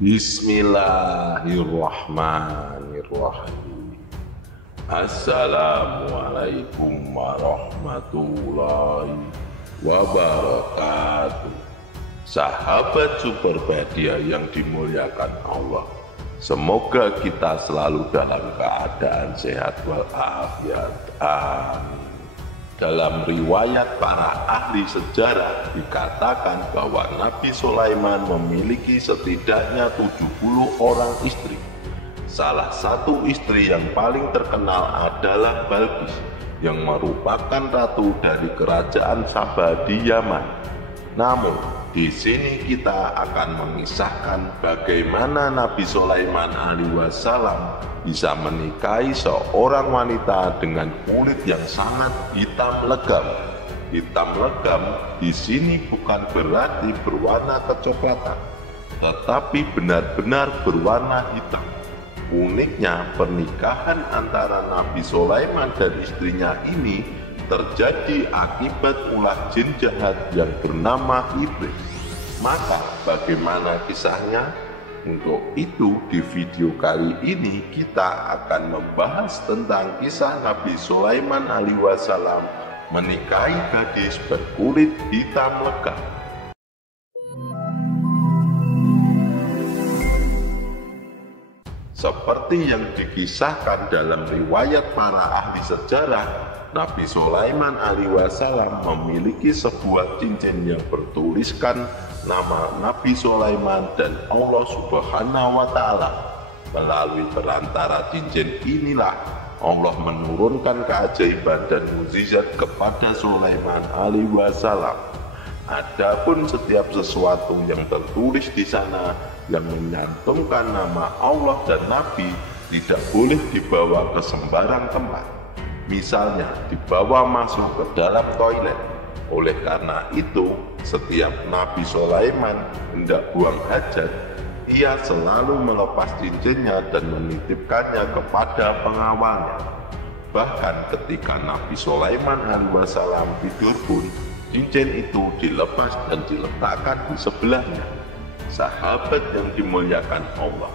Bismillahirrahmanirrahim. Assalamualaikum warahmatullahi wabarakatuh. Sahabat Superpedia yang dimuliakan Allah, semoga kita selalu dalam keadaan sehat walafiat. Amin. Dalam riwayat para ahli sejarah dikatakan bahwa Nabi Sulaiman memiliki setidaknya 70 orang istri. Salah satu istri yang paling terkenal adalah Balqis, yang merupakan ratu dari kerajaan Saba di Yaman. Namun, di sini kita akan mengisahkan bagaimana Nabi Sulaiman alaihissalam bisa menikahi seorang wanita dengan kulit yang sangat hitam legam. Hitam legam di sini bukan berarti berwarna kecoklatan, tetapi benar-benar berwarna hitam. Uniknya, pernikahan antara Nabi Sulaiman dan istrinya ini terjadi akibat ulah jin jahat yang bernama iblis. Maka bagaimana kisahnya? Untuk itu di video kali ini kita akan membahas tentang kisah Nabi Sulaiman alaihissalam menikahi gadis berkulit hitam legam. Seperti yang dikisahkan dalam riwayat para ahli sejarah, Nabi Sulaiman alaihissalam memiliki sebuah cincin yang bertuliskan nama Nabi Sulaiman dan Allah Subhanahu wa Ta'ala. Melalui perantara cincin inilah Allah menurunkan keajaiban dan mukjizat kepada Sulaiman alaihissalam. Adapun setiap sesuatu yang tertulis di sana yang menyantumkan nama Allah dan Nabi tidak boleh dibawa ke sembarang tempat. Misalnya dibawa masuk ke dalam toilet. Oleh karena itu, setiap Nabi Sulaiman hendak buang hajat, ia selalu melepas cincinnya dan menitipkannya kepada pengawalnya. Bahkan ketika Nabi Sulaiman alaihissalam tidur pun, cincin itu dilepas dan diletakkan di sebelahnya. Sahabat yang dimuliakan Allah,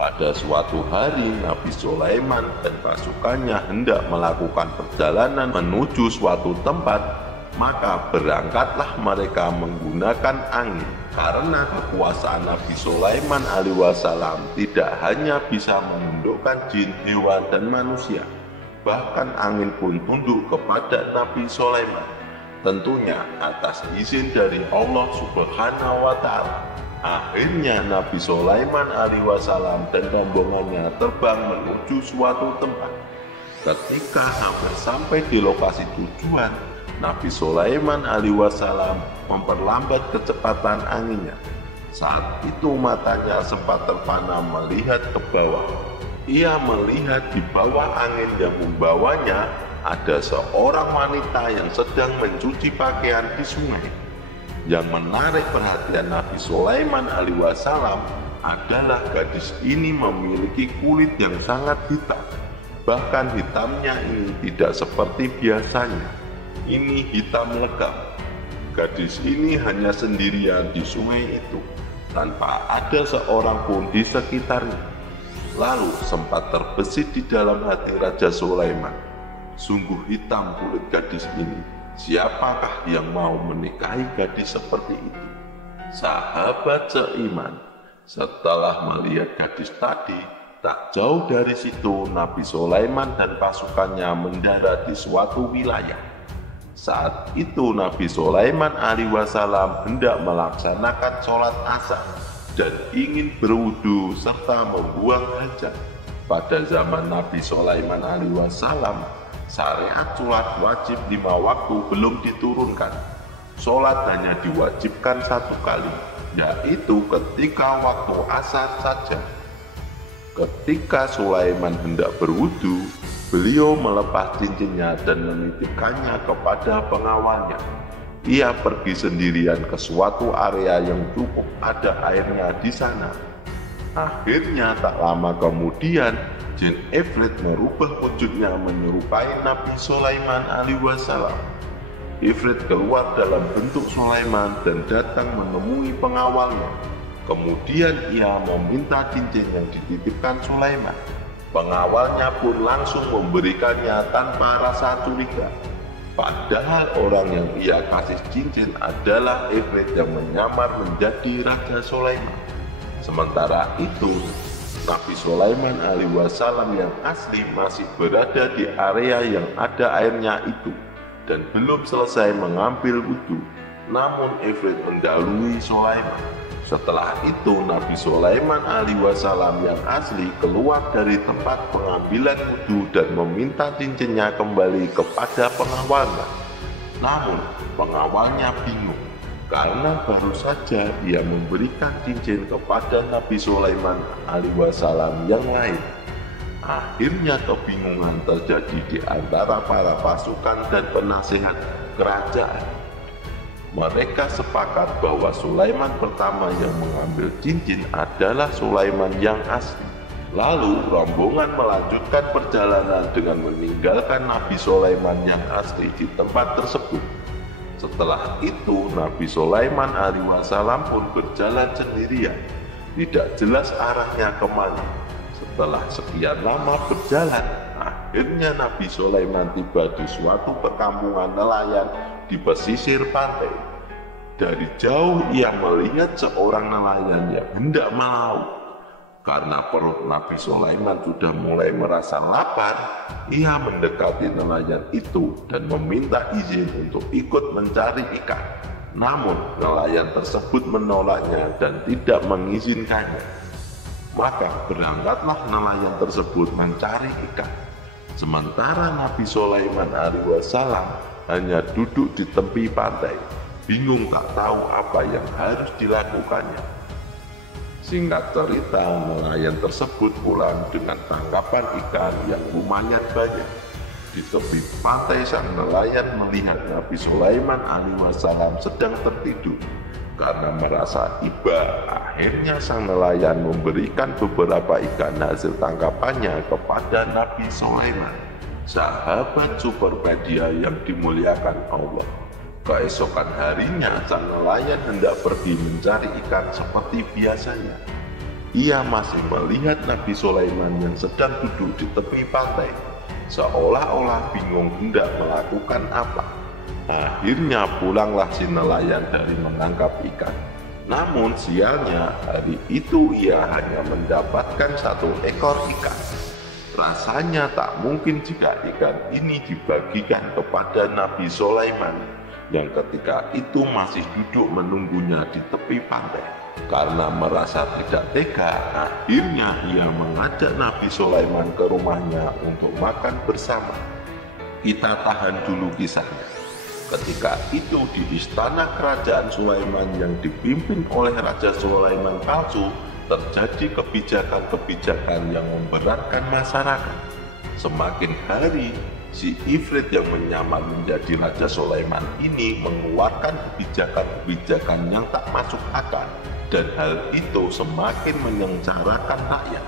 pada suatu hari Nabi Sulaiman dan pasukannya hendak melakukan perjalanan menuju suatu tempat, maka berangkatlah mereka menggunakan angin. Karena kekuasaan Nabi Sulaiman alaihissalam tidak hanya bisa menundukkan jin, hewan, dan manusia, bahkan angin pun tunduk kepada Nabi Sulaiman. Tentunya atas izin dari Allah Subhanahu wa Ta'ala. Akhirnya Nabi Sulaiman alaihissalam dan rombongannya terbang menuju suatu tempat. Ketika hampir sampai di lokasi tujuan, Nabi Sulaiman alaihissalam memperlambat kecepatan anginnya. Saat itu matanya sempat terpana melihat ke bawah. Ia melihat di bawah angin yang membawanya ada seorang wanita yang sedang mencuci pakaian di sungai. Yang menarik perhatian Nabi Sulaiman alaihissalam adalah gadis ini memiliki kulit yang sangat hitam. Bahkan hitamnya ini tidak seperti biasanya. Ini hitam legam. Gadis ini hanya sendirian di sungai itu, tanpa ada seorang pun di sekitarnya. Lalu sempat terbesit di dalam hati Raja Sulaiman, sungguh hitam kulit gadis ini. Siapakah yang mau menikahi gadis seperti itu? Sahabat seiman, setelah melihat gadis tadi, tak jauh dari situ Nabi Sulaiman dan pasukannya mendarat di suatu wilayah. Saat itu Nabi Sulaiman alaihissalam hendak melaksanakan sholat asar dan ingin berwudu serta membuang hajat. Pada zaman Nabi Sulaiman alaihissalam, syariat sholat wajib 5 waktu belum diturunkan. Sholat hanya diwajibkan 1 kali, yaitu ketika waktu asar saja. Ketika Sulaiman hendak berwudu, beliau melepas cincinnya dan menitipkannya kepada pengawalnya. Ia pergi sendirian ke suatu area yang cukup ada airnya di sana. Akhirnya tak lama kemudian, jin Ifrit merubah wujudnya menyerupai Nabi Sulaiman alaihissalam. Ifrit keluar dalam bentuk Sulaiman dan datang menemui pengawalnya. Kemudian ia meminta cincin yang dititipkan Sulaiman. Pengawalnya pun langsung memberikannya tanpa rasa curiga. Padahal orang yang ia kasih cincin adalah Ifrit yang menyamar menjadi Raja Sulaiman. Sementara itu, Nabi Sulaiman alaihissalam yang asli masih berada di area yang ada airnya itu dan belum selesai mengambil wudhu. Namun Ifrit mendahului Sulaiman. Setelah itu Nabi Sulaiman alaihissalam yang asli keluar dari tempat pengambilan wudhu dan meminta cincinnya kembali kepada pengawalnya. Namun pengawalnya bingung karena baru saja ia memberikan cincin kepada Nabi Sulaiman alaihissalam yang lain. Akhirnya kebingungan terjadi di antara para pasukan dan penasehat kerajaan. Mereka sepakat bahwa Sulaiman pertama yang mengambil cincin adalah Sulaiman yang asli. Lalu rombongan melanjutkan perjalanan dengan meninggalkan Nabi Sulaiman yang asli di tempat tersebut. Setelah itu Nabi Sulaiman alaihissalam pun berjalan sendirian, tidak jelas arahnya kemana. Setelah sekian lama berjalan, akhirnya Nabi Sulaiman tiba di suatu perkampungan nelayan di pesisir pantai. Dari jauh ia melihat seorang nelayan yang hendak melaut. Karena perut Nabi Sulaiman sudah mulai merasa lapar, ia mendekati nelayan itu dan meminta izin untuk ikut mencari ikan. Namun nelayan tersebut menolaknya dan tidak mengizinkannya. Maka berangkatlah nelayan tersebut mencari ikan. Sementara Nabi Sulaiman alaihissalam hanya duduk di tepi pantai, bingung tak tahu apa yang harus dilakukannya. Singkat cerita, nelayan tersebut pulang dengan tangkapan ikan yang lumayan banyak. Di tepi pantai sang nelayan melihat Nabi Sulaiman alaihissalam sedang tertidur. Karena merasa iba, akhirnya sang nelayan memberikan beberapa ikan hasil tangkapannya kepada Nabi Sulaiman, sahabat supermedia yang dimuliakan Allah. Keesokan harinya sang nelayan hendak pergi mencari ikan seperti biasanya. Ia masih melihat Nabi Sulaiman yang sedang duduk di tepi pantai, seolah-olah bingung hendak melakukan apa. Akhirnya pulanglah si nelayan dari menangkap ikan. Namun sialnya hari itu ia hanya mendapatkan 1 ekor ikan. Rasanya tak mungkin jika ikan ini dibagikan kepada Nabi Sulaiman yang ketika itu masih duduk menunggunya di tepi pantai. Karena merasa tidak tega, akhirnya ia mengajak Nabi Sulaiman ke rumahnya untuk makan bersama. Kita tahan dulu kisahnya. Ketika itu di istana kerajaan Sulaiman yang dipimpin oleh Raja Sulaiman palsu, terjadi kebijakan-kebijakan yang memberatkan masyarakat. Semakin hari, si Ifrit yang menyamar menjadi Raja Sulaiman ini mengeluarkan kebijakan-kebijakan yang tak masuk akal, dan hal itu semakin menyengsarakan rakyat.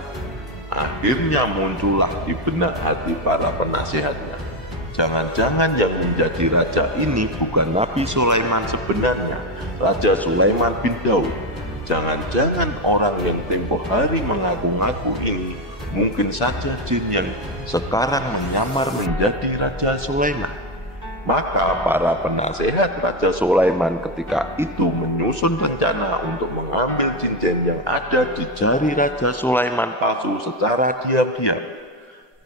Akhirnya muncullah di benak hati para penasehatnya, jangan-jangan yang menjadi raja ini bukan Nabi Sulaiman sebenarnya, Raja Sulaiman bin Daud. Jangan-jangan orang yang tempo hari mengaku-ngaku ini mungkin saja jin yang sekarang menyamar menjadi Raja Sulaiman. Maka para penasehat Raja Sulaiman ketika itu menyusun rencana untuk mengambil cincin yang ada di jari Raja Sulaiman palsu secara diam-diam.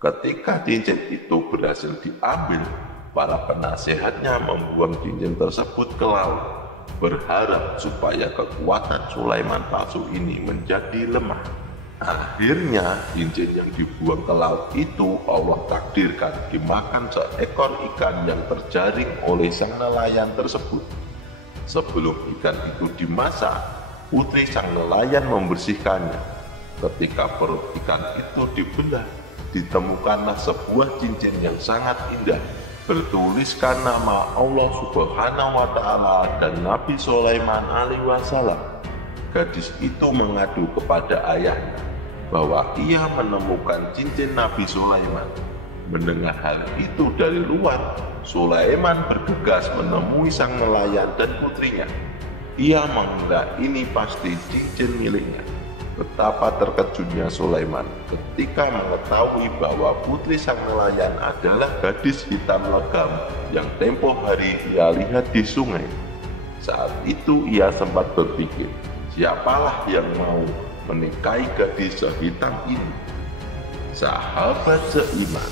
Ketika cincin itu berhasil diambil, para penasehatnya membuang cincin tersebut ke laut, berharap supaya kekuatan Sulaiman palsu ini menjadi lemah. Akhirnya cincin yang dibuang ke laut itu Allah takdirkan dimakan seekor ikan yang terjaring oleh sang nelayan tersebut. Sebelum ikan itu dimasak, putri sang nelayan membersihkannya. Ketika perut ikan itu dibelah, ditemukanlah sebuah cincin yang sangat indah, bertuliskan nama Allah Subhanahu wa Ta'ala dan Nabi Sulaiman alaihissalam. Gadis itu mengadu kepada ayahnya bahwa ia menemukan cincin Nabi Sulaiman. Mendengar hal itu dari luar, Sulaiman bergegas menemui sang nelayan dan putrinya. Ia mengira ini pasti cincin miliknya. Betapa terkejutnya Sulaiman ketika mengetahui bahwa putri sang nelayan adalah gadis hitam legam yang tempo hari ia lihat di sungai. Saat itu ia sempat berpikir, siapalah yang mau menikahi gadis sehitam ini? Sahabat seiman.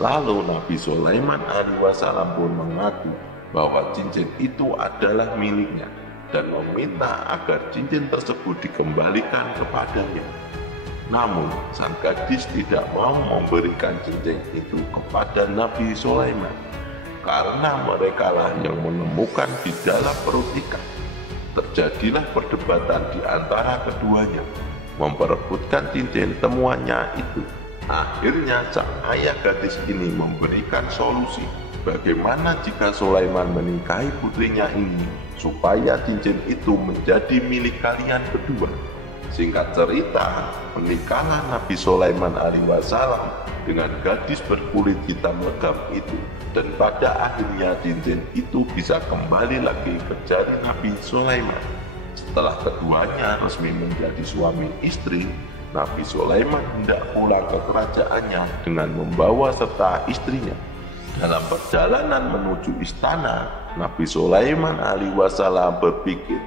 Lalu Nabi Sulaiman alaihissalam pun mengaku bahwa cincin itu adalah miliknya dan meminta agar cincin tersebut dikembalikan kepadanya. Namun, sang gadis tidak mau memberikan cincin itu kepada Nabi Sulaiman karena merekalah yang menemukan di dalam perut ikan. Terjadilah perdebatan di antara keduanya, memperebutkan cincin temuannya itu. Akhirnya sang ayah gadis ini memberikan solusi. Bagaimana jika Sulaiman menikahi putrinya ini supaya cincin itu menjadi milik kalian berdua? Singkat cerita, menikahlah Nabi Sulaiman alaihissalam dengan gadis berkulit hitam legam itu, dan pada akhirnya cincin itu bisa kembali lagi ke jari Nabi Sulaiman. Setelah keduanya resmi menjadi suami istri, Nabi Sulaiman hendak pulang ke kerajaannya dengan membawa serta istrinya. Dalam perjalanan menuju istana, Nabi Sulaiman alaihissalam berpikir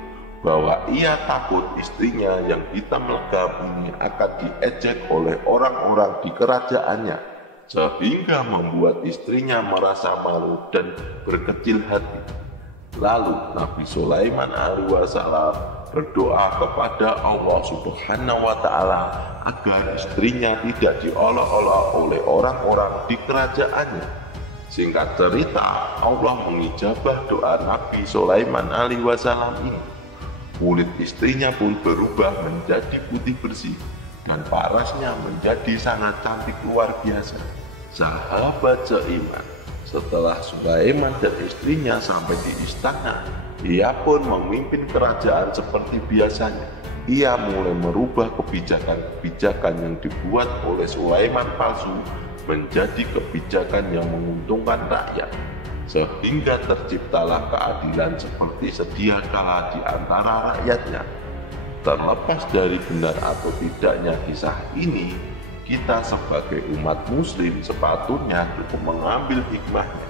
bahwa ia takut istrinya yang hitam legam ini akan diejek oleh orang-orang di kerajaannya, sehingga membuat istrinya merasa malu dan berkecil hati. Lalu Nabi Sulaiman alaihissalam berdoa kepada Allah Subhanahu wa Ta'ala agar istrinya tidak diolok-olok oleh orang-orang di kerajaannya. Singkat cerita, Allah mengijabah doa Nabi Sulaiman alaihissalam ini. Kulit istrinya pun berubah menjadi putih bersih dan parasnya menjadi sangat cantik luar biasa. Sahabat seiman, setelah Sulaiman dan istrinya sampai di istana, ia pun memimpin kerajaan seperti biasanya. Ia mulai merubah kebijakan-kebijakan yang dibuat oleh Sulaiman palsu menjadi kebijakan yang menguntungkan rakyat, sehingga terciptalah keadilan seperti sedia kala di antara rakyatnya. Terlepas dari benar atau tidaknya kisah ini, kita sebagai umat muslim sepatutnya cukup mengambil hikmahnya,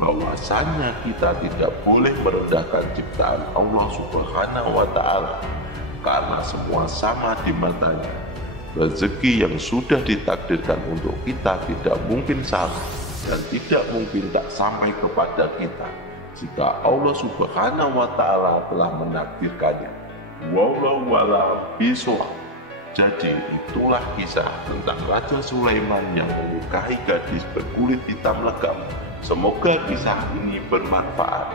bahwasannya kita tidak boleh merendahkan ciptaan Allah Subhanahu wa Ta'ala, karena semua sama di matanya. Rezeki yang sudah ditakdirkan untuk kita tidak mungkin salah dan tidak mungkin tak sampai kepada kita jika Allah Subhanahu wa Ta'ala telah menakdirkannya. Wallahu a'lam bishawab. Jadi itulah kisah tentang Raja Sulaiman yang menikahi gadis berkulit hitam legam. Semoga kisah ini bermanfaat.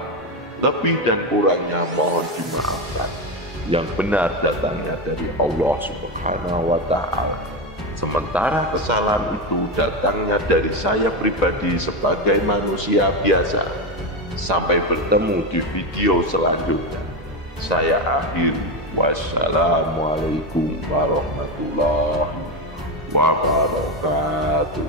Lebih dan kurangnya mohon dimaafkan. Yang benar datangnya dari Allah Subhanahu wa Ta'ala. Sementara kesalahan itu datangnya dari saya pribadi sebagai manusia biasa. Sampai bertemu di video selanjutnya. Saya akhiri. Wassalamualaikum warahmatullahi wabarakatuh.